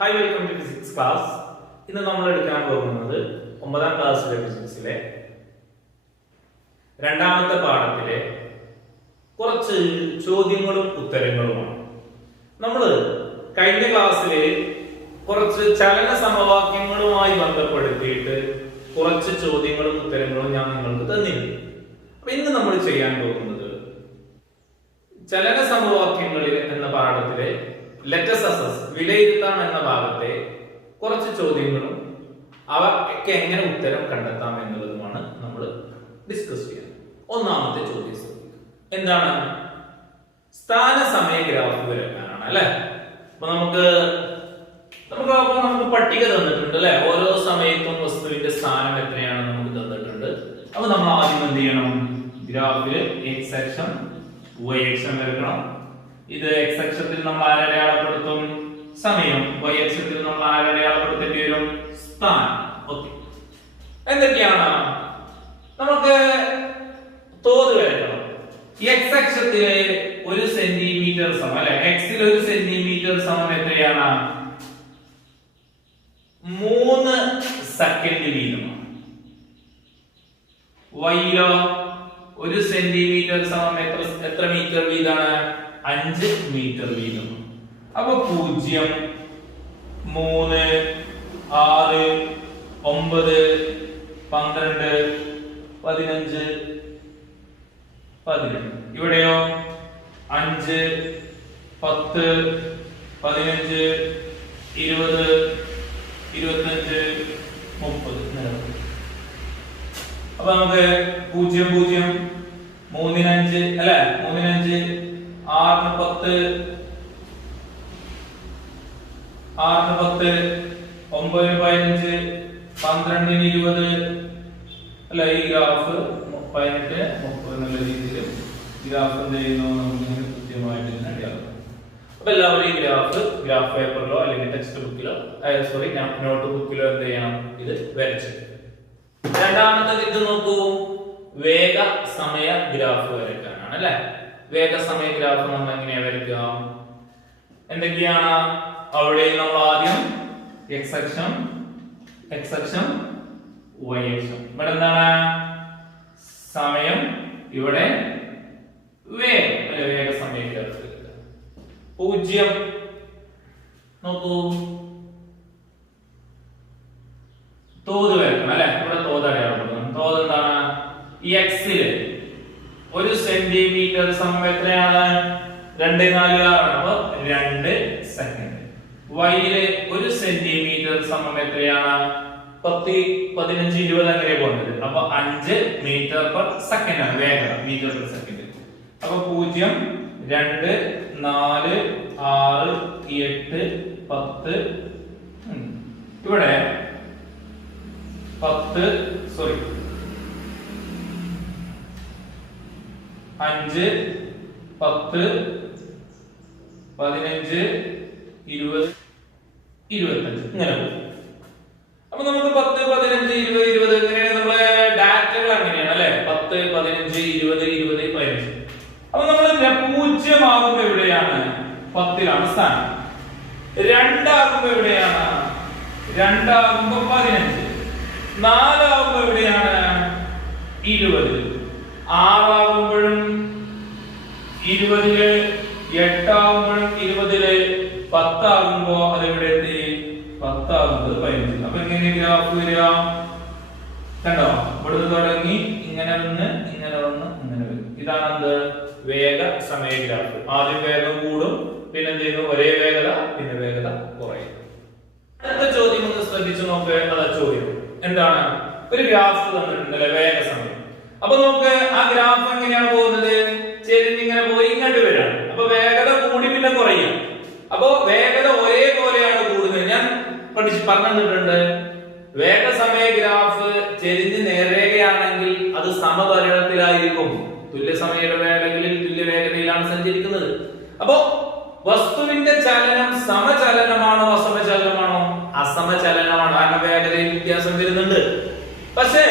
Hi, welcome to physics class. ഇന്ന് നമ്മൾ എടുക്കാൻ പോകുന്നത് 9ാം ക്ലാസ്സിലെ ഫിസിക്സിലെ രണ്ടാമത്തെ പാഠത്തിലെ കുറച്ച് ചോദ്യങ്ങളും ഉത്തരങ്ങളുമാണ്. നമ്മൾ കഴിഞ്ഞ ക്ലാസ്സിൽ കുറച്ച് ചലന സമവാക്യങ്ങളുമായി ബന്ധപ്പെടുത്തിയിട്ട് കുറച്ച് ചോദ്യങ്ങളും ഉത്തരങ്ങളും ഞാൻ നിങ്ങൾക്ക് തന്നിരുന്നു. അപ്പൊ ഇന്ന് നമ്മൾ ചെയ്യാൻ പോകുന്നത് ചലന സമവാക്യങ്ങളിൽ എന്ന പാഠത്തിലെ ലെറ്റസ് അസസ് വിലയിരുത്താം എന്ന ഭാഗത്തെ കുറച്ച് ചോദ്യങ്ങളും അവയ്ക്ക് എങ്ങനെ ഉത്തരം കണ്ടെത്താം എന്നുള്ളതുമാണ് നമ്മൾ ഡിസ്കസ് ചെയ്യുന്നത്. ഒന്നാമത്തെ ചോദ്യം എന്താണ്? സ്ഥാന സമയ ഗ്രാഫ് വരയ്ക്കാനാണ് അല്ലെ. അപ്പൊ നമുക്ക് പട്ടിക തന്നിട്ടുണ്ട് അല്ലെ. ഓരോ സമയത്തും വസ്തുവിന്റെ സ്ഥാനം എത്രയാണ് നമുക്ക് തന്നിട്ടുണ്ട്. അപ്പൊ നമ്മൾ ആദ്യം എന്ത് ചെയ്യണം? ഗ്രാഫില് എക്സ് അക്ഷം വൈ അക്ഷം വരക്കണം. ഇത് എക്സ് അക്ഷത്തിൽ നമ്മൾ ആരടയാളപ്പെടുത്തും? സമയം. വൈ അക്ഷത്തിൽ നമ്മൾ ആരടയാളപ്പെടുത്തേണ്ടി വരും? സ്ഥാനം. ഓക്കെ, എന്തൊക്കെയാണ്? നമുക്ക് തോത് വരക്കണം. എക്സ് അക്ഷത്തിലെ 1 സെന്റിമീറ്റർ സമം അല്ലെ. എക്സിൽ 1 സെന്റിമീറ്റർ സമം എത്രയാണ്? 3 സെക്കൻഡ് വീതമാണ്. വൈയിലോ 1 സെന്റിമീറ്റർ സമം എത്ര മീറ്റർ വീതമാണ്? 5 മീറ്റർ വീതമാണ്. അപ്പൊ 0, 3, 6, 9, 12, 15, 18. ഇവിടെയോ 5, 10, 15, 20, 25, 30. അപ്പൊ നമുക്ക് 0, 0, 3, 5 അല്ലെ. 3, 5, 6, 10, 6, 10, 9, 15, 12, 20 അല്ല. ഈ ഗ്രാഫ് 18, 30 എന്നുള്ള രീതിയിൽ ഗ്രാഫ് എന്ത് ചെയ്യുന്നു? നമുക്ക് കൃത്യമായിട്ട് അടയാളം. അപ്പൊ എല്ലാവരും ഈ ഗ്രാഫ് പേപ്പറിലോ അല്ലെങ്കിൽ ടെക്സ്റ്റ് ബുക്കിലോ നോട്ട് ബുക്കിലോ എന്ത് ചെയ്യണം? ഇത് വരച്ച്. രണ്ടാമത്തത് ഇത് നോക്കൂ, വേഗ സമയ ഗ്രാഫ് വരയ്ക്കാനാണ് അല്ലെ. വേഗ സമയ ഗ്രാഫ് നമ്മൾ എങ്ങനെയാ വരയ്ക്കുക? എന്തൊക്കെയാണ്? അവിടെ നമ്മൾ ആദ്യം എക്സ് അക്ഷം വൈ അക്ഷം. ഇവിടെ എന്താണ്? സമയം. ഇവിടെ വേഗം അല്ലെ. വേഗ സമയ ഗ്രാഫ് 0 നോക്കൂ, തോത് വരക്കണം അല്ലെ. ഇവിടെ തോത് അടയാളപ്പെടുത്തണം. തോത് എന്താണ്? ഈ എക്സില് 1 സെന്റിമീറ്റർ സമം എത്രയാണ്? 2, 4, 6. അപ്പൊ 2 സെക്കൻഡ്. വൈയില് 1 സെന്റിമീറ്റർ സമം എത്രയാണ്? 10, 15, 20 അങ്ങനെ പോകുന്നത്. അപ്പൊ 5 മീറ്റർ പെർ സെക്കൻഡ് ആണ് വേഗത, മീറ്റർ പെർ സെക്കൻഡ്. അപ്പൊ 0, 2, 4, 6, 8, 10. ഇവിടെ 5, 10, 15, 20, 25 ഇങ്ങനെ പോകും. അപ്പൊ നമുക്ക് 10, 15, 20, 20 ഇങ്ങനെയാണ് നമ്മളെ ഡാറ്റകൾ അങ്ങനെയാണ് അല്ലെ. 10, 15, 20, 20, 15. അപ്പൊ നമ്മൾ 0 ആകുമ്പോ എവിടെയാണ്? 10ലാണ് സ്ഥാനം. 2 ആകുമ്പോ എവിടെയാണ്? 2 ആകുമ്പോ 15. 4 ആകുമ്പോ എവിടെയാണ്? 20. 6 ആകുമ്പോഴും 20, 8 ആകുമ്പോഴും 20, 10 ആകുമ്പോ അതെവിടെ എത്തി? 10 ആകുമ്പോൾ 15. അപ്പൊ എങ്ങനെ ഗ്രാഫ് വരിക? കണ്ടോ? ഇവിടുന്ന് തുടങ്ങി ഇങ്ങനെ വന്ന് ഇങ്ങനെ വന്ന് ഇങ്ങനെ വരും. ഇതാണ് എന്ത്? വേഗ സമയ ഗ്രാഫ്. ആദ്യം വേഗം കൂടും, പിന്നെ എന്ത് ചെയ്യുന്നു? ഒരേ വേഗത, പിന്നെ വേഗത കുറയും. അടുത്ത ചോദ്യം ഒന്ന് ശ്രദ്ധിച്ചു നോക്ക്. അതാ ചോദ്യം എന്താണ്? ഒരു ഗ്രാഫ് തന്നിട്ടുണ്ടല്ലേ, വേഗ സമയം. അപ്പൊ നമുക്ക് ആ ഗ്രാഫ് എങ്ങനെയാണ് പോകുന്നത്? ചെരിഞ്ഞിങ്ങനെ പോയി ഇങ്ങോട്ട് വരാണ്. അപ്പൊ വേഗത കൂടി പിന്നെ കുറയും. അപ്പൊ വേഗത ഒരേപോലെയാണ് കൂടുന്നത്. ഞാൻ പറഞ്ഞിട്ടുണ്ട്, വേഗ സമയ ഗ്രാഫ് ചെരിഞ്ഞ് നേർരേഖയാണെങ്കിൽ അത് സമപരിണത്തിലായിരിക്കും. തുല്യ സമയ ഇടവേളകളിൽ തുല്യ വേഗതയിലാണ് സഞ്ചരിക്കുന്നത്. അപ്പോ വസ്തുവിന്റെ ചലനം സമചലനമാണോ അസമചലനമാണോ? അസമചലനമാണ്. കാരണം വേഗതയിൽ വ്യത്യാസം വരുന്നുണ്ട്. പക്ഷേ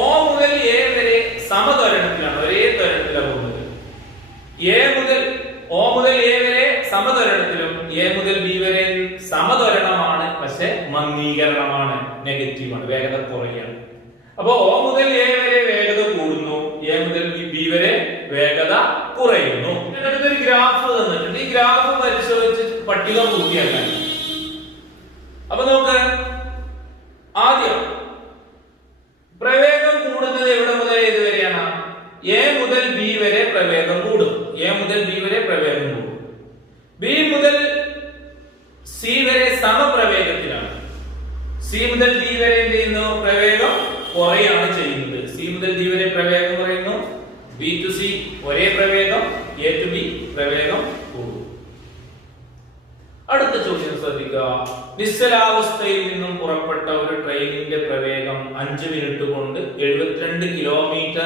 O മുതൽ A വരെ സമത്വരണത്തിലാണ്, ഒരേ ത്വരണത്തിലാണ് പോകുന്നത്. O മുതൽ A വരെ സമത്വരണത്തിലും A മുതൽ B വരെ സമത്വരണമാണ് പക്ഷെ മന്ദീകരണമാണ്, നെഗറ്റീവ് ആണ്, വേഗത കുറയാണ്. അപ്പൊ O മുതൽ A വരെ വേഗത കൂടുന്നു, A മുതൽ B വരെ വേഗത കുറയുന്നു. അടുത്തൊരു ഗ്രാഫ് തന്നിട്ടുണ്ട്. ഈ ഗ്രാഫ് പരിശോധിച്ച് പട്ടിക പൂർത്തിയാക്കാൻ. അപ്പൊ നമുക്ക് ആദ്യം പ്രവേഗം കൂടുന്നത് എവിടെ മുതൽ ഏത് വരെയാണ്? A മുതൽ B വരെ പ്രവേഗം കൂടും. A മുതൽ B വരെ പ്രവേഗം കൂടും. B മുതൽ C വരെ സമപ്രവേഗത്തിലാണ്. C മുതൽ D വരെ എന്ത് ചെയ്യുന്നു? പ്രവേഗം കുറയാണ് ചെയ്യുന്നത്. C മുതൽ D വരെ പ്രവേഗം കുറയുന്നു. B to C ഒരേ പ്രവേഗം, A to B പ്രവേഗം കൂടും. അടുത്ത ചോദ്യം ശ്രദ്ധിക്കുക. നിശ്ചലാവസ്ഥയിൽ നിന്നും പുറപ്പെട്ട ഒരു ട്രെയിനിന്റെ പ്രവേഗം 5 മിനിറ്റ് കൊണ്ട് 72 km/h,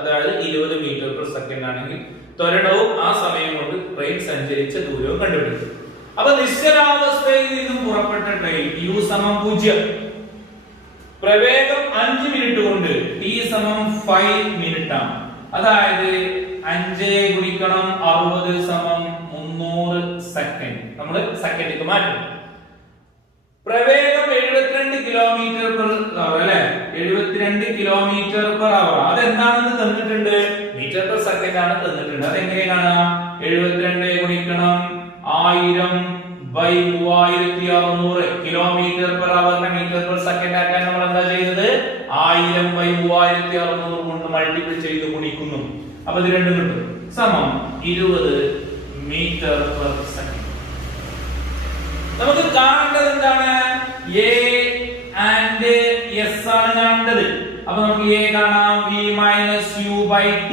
അതായത് 20 m/s ആണെങ്കിൽ ത്വരണവും ആ സമയം കൊണ്ട് ട്രെയിൻ സഞ്ചരിച്ച ദൂരവും കണ്ടുപിടിക്കും. അപ്പൊ നിശ്ചലാവസ്ഥയിൽ നിന്നും പുറപ്പെട്ട ട്രെയിൻ u 0, പ്രവേഗം 5 മിനിറ്റ് കൊണ്ട് t 5 മിനിറ്റ് ആണ്. അതായത് 5 ഗുണിക്കണം 60 300 സെക്കൻഡ്. നമ്മൾ സെക്കൻഡിലേക്ക് മാറ്റും. പ്രവേഗം 72 km/h അല്ലെ, 72 km/h. അതെന്താണെന്ന് തന്നിട്ടുണ്ട്, m/s ആണ് തന്നിട്ടുണ്ട്. അതെങ്ങനെയാണ്? 72 ഗുണിക്കണം 1000/3600 km/h ആക്കാൻ നമ്മൾ എന്താ ചെയ്യുന്നത്? 1000/3600 കൊണ്ട് മൾട്ടിപ്പിൾ ചെയ്ത് ഗുണിക്കുന്നു. അപ്പൊ ഇത് രണ്ടും കിട്ടും സമം 20 m/s. നമുക്ക് കാണേണ്ടത് എന്താണ്? A and S ആണ് കാണേണ്ടത്. അപ്പൊ നമുക്ക് A കാണാം. V - U/T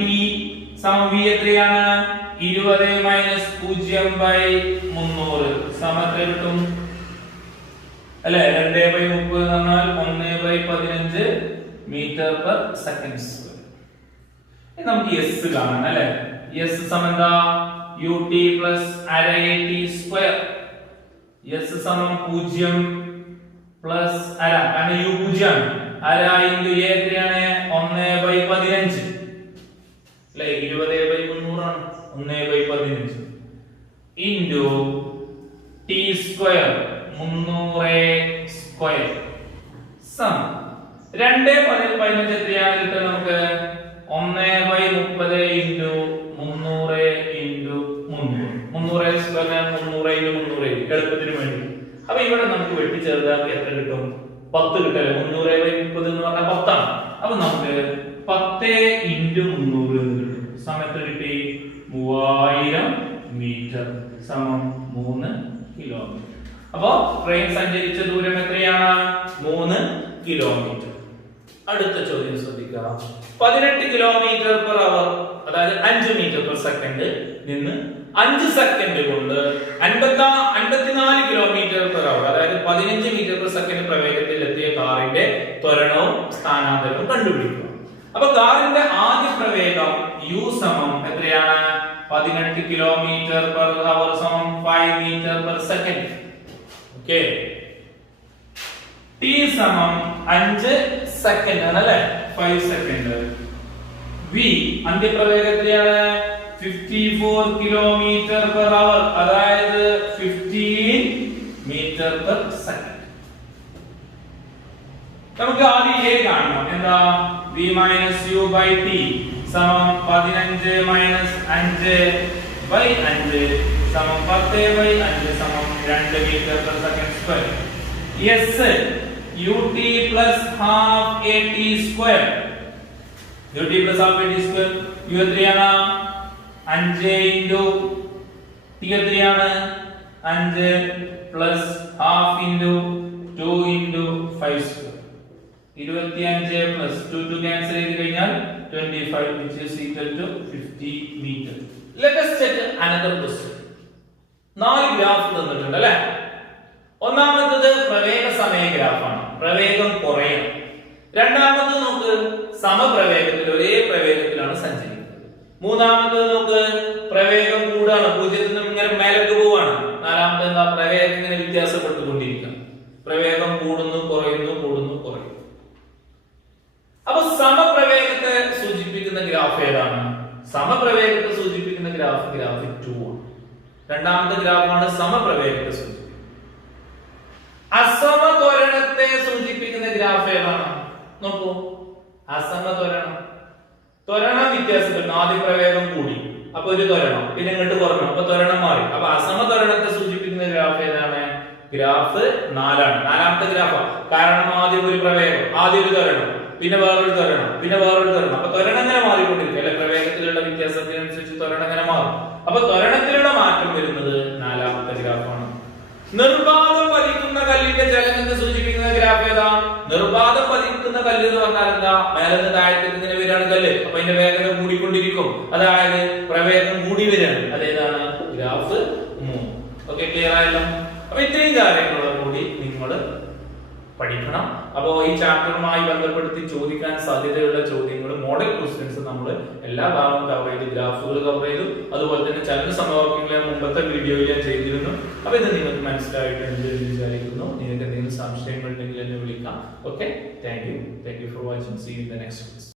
സമം V എത്രയാണ്? 20 - 0/300 സമം എത്ര കിട്ടും? അല്ലെ, 2/30 എന്ന് പറഞ്ഞാൽ 1/15 m/s. നമുക്ക് S കാണണം അല്ലെ. S സമം എന്താ? ut plus അര at സ്ക്വയർ. S സമം 0 plus അര, കാരണം u 0 ആണ്. അര into a എത്രയാണ്? 1/15 അല്ലെ, 20/300 ആണ്. 1/15 into t സ്ക്വയർ 300 സ്ക്വയർ സമം 2/15 എത്രയാണ് കിട്ടുക നമുക്ക്? 1/30 into 300 into 300 സ്ക്വയർ 300 into 300 എളുപ്പത്തിന് വേണ്ടി. അപ്പൊ ഇവിടെ നമുക്ക് വെട്ടിച്ചേർത്താൽ എത്ര കിട്ടും? 10 കിട്ടല്ലേ. 300/30 എന്ന് പറഞ്ഞാൽ 10 ആണ്. അപ്പൊ നമുക്ക് 10 into 300 എന്ന് കിട്ടും. സമയത്ത് കിട്ടി 3000 മീറ്റർ സമം 3 കിലോമീറ്റർ. അപ്പൊ ട്രെയിൻ സഞ്ചരിച്ച ദൂരം എത്രയാണ്? 3 കിലോമീറ്റർ. അടുത്ത ചോദ്യം ശ്രദ്ധിക്കുക. 18 km/h, അതായത് 5 m/s നിന്ന് 5 സെക്കൻഡ് കൊണ്ട് 54 km/h, അതായത് 15 m/s പ്രവേഗത്തിൽ എത്തിയ കാറിന്റെ ത്വരണവും സ്ഥാനാന്തരവും കണ്ടുപിടിക്കുക. അപ്പൊ കാറിന്റെ ആദ്യ പ്രവേഗം u സമം എത്രയാണ്? 18 km/h സമം 5 m/s. ഓക്കേ, t സമം 5 സെക്കൻഡ് ആണല്ലേ, 5 സെക്കൻഡ്. v അന്ത്യപ്രവേഗത്തിലാണ് 54 km/h, അതായത് 15 m/s. നമുക്ക് ആദ്യം a കാണണം. എന്താ? v - u/t സമം 15 - 5/5 സമം 10/5 സമം 2 m/s². s ut plus half at square, ut plus half at square, u എത്രയാണ്? 5 into t എത്രയാണ്? 5 plus half into 2 into 5 square. 25 plus 2 cancel ചെയ്ത് കഴിഞ്ഞാൽ 25, which is equal to 50 meter. Let us check another question. 4 graph തന്നിട്ടുണ്ട് അല്ലേ. ഒന്നാമത്തേത് പ്രവേഗ സമയ ഗ്രാഫാണ്, പ്രവേഗം കുറയും. രണ്ടാമത്തേത് നമുക്ക് സമപ്രവേഗത്തിൽ ഒരേ പ്രവേഗത്തിലാണ് സഞ്ചരിക്കുന്നത്. മൂന്നാമത്തേത് നമുക്ക് പ്രവേഗം കൂടാണ്, 0 നിന്ന് ഇങ്ങനെ മേലേക്ക് പോവാണ്. നാലാമത്തെ എന്താ? പ്രവേഗം ഇങ്ങനെ വ്യത്യാസപ്പെട്ടുകൊണ്ടിരിക്കണം. പ്രവേഗം കൂടുന്നു കുറയുന്നു, കൂടുന്നു കുറയുന്നു. അപ്പൊ സമപ്രവേഗത്തെ സൂചിപ്പിക്കുന്ന ഗ്രാഫ് ഏതാണ്? സമപ്രവേഗത്തെ സൂചിപ്പിക്കുന്ന ഗ്രാഫ് 2 ആണ്. രണ്ടാമത്തെ ഗ്രാഫാണ് സമപ്രവേഗത്തെ സൂചിപ്പിക്കുന്നത്. നോക്കൂ, അസമത്വരണം. ത്വരണം വ്യത്യാസപ്പെടുന്നു. ആദ്യ പ്രവേഗം കൂടി, അപ്പൊ ഒരു ത്വരണം, പിന്നെ ഇങ്ങോട്ട് കുറഞ്ഞു, അപ്പൊ ത്വരണം മാറി. അപ്പൊ അസമത്വരണത്തെ സൂചിപ്പിക്കുന്ന ഗ്രാഫ് ഏതാണ്? ഗ്രാഫ് 4 ആണ്. നാലാമത്തെ ഗ്രാഫ്. കാരണം ആദ്യം ഒരു പ്രവേഗം, ആദ്യം ഒരു ത്വരണം, പിന്നെ വേറൊരു ത്വരണം, പിന്നെ വേറൊരു ത്വരണം. അപ്പൊ ത്വരണം എങ്ങനെ മാറിക്കൊണ്ടിരിക്കും അല്ലെ? പ്രവേഗത്തിലുള്ള വ്യത്യാസത്തിനനുസരിച്ച് ത്വരണം എങ്ങനെ മാറും? അപ്പൊ ത്വരണത്തിലുള്ള മാറ്റം വരുന്നത് നാലാമത്തെ ഗ്രാഫാണ്. നിർബാധം പതിക്കുന്ന കല്ലിന്റെ ചലനത്തെ സൂചിപ്പിക്കുന്ന ഗ്രാഫ് ഏതാ? നിർബാധം പതിക്കുന്ന കല്ല് എന്ന് പറഞ്ഞാൽ എന്താ? മേലെന്ന് താഴത്തേക്ക് ഇങ്ങനെ വരികയാണ് കല്ല്, അപ്പൊ അതിന്റെ വേഗത കൂടിക്കൊണ്ടിരിക്കും, അതായത് പ്രവേഗം കൂടി വരികയാണ്. അതേതാണ്? ഗ്രാഫ് 3. ഓക്കെ, ക്ലിയർ ആയല്ലോ? അപ്പൊ ഇത്രയും കാര്യങ്ങളും കൂടി നിങ്ങൾ പഠിക്കണം. അപ്പോൾ ഈ ചാപ്റ്ററുമായി ബന്ധപ്പെടുത്തി ചോദിക്കാൻ സാധ്യതയുള്ള ചോദ്യങ്ങൾ, മോഡൽ ക്വസ്റ്റ്യൻസ് നമ്മൾ എല്ലാ ഭാഗവും കവർ ചെയ്തു, ഗ്രാഫുകൾ കവർ ചെയ്തു, അതുപോലെ തന്നെ ചലന സമവാക്യങ്ങളെ മുമ്പത്തെ വീഡിയോയിൽ ഞാൻ ചെയ്തിരുന്നു. അപ്പൊ ഇത് നിങ്ങൾക്ക് മനസ്സിലായിട്ടുണ്ട് എന്ന് വിചാരിക്കുന്നു. നിങ്ങൾക്ക് എന്തെങ്കിലും സംശയങ്ങൾ ഉണ്ടെങ്കിൽ എന്നെ വിളിക്കാം. Okay, thank you for watching. See you in the next class.